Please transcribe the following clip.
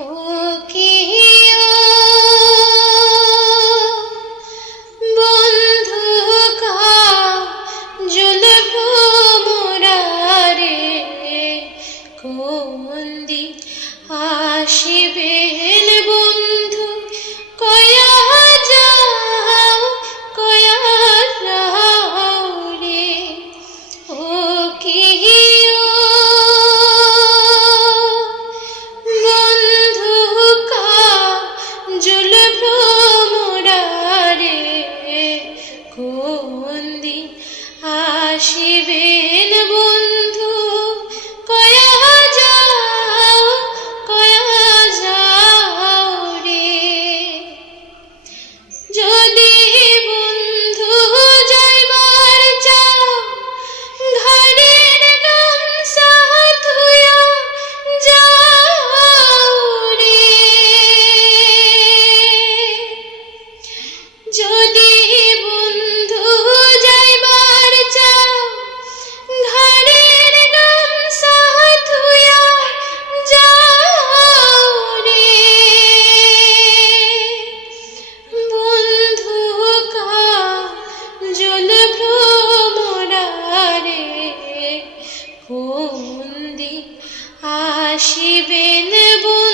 ও কি বন্ধু কাজল ভ্রমরারে কোন দিন আসিবেন বন্ধু কয়া যাও রে ও কি বন্ধু কাজল ভ্রমরারে কোন দিন আসিবেন বন্ধু কয়া যাও রে যদি বন্ধু যাইবার চাও ঘরের গামছা ধুইয়া যাও রে যদি বন্ধু যাইবার চাও ঘরের গামছা ধুইয়া যাও রে বন্ধু কাজল ভ্রমরারে কোন দিন আসিবেন বন্ধু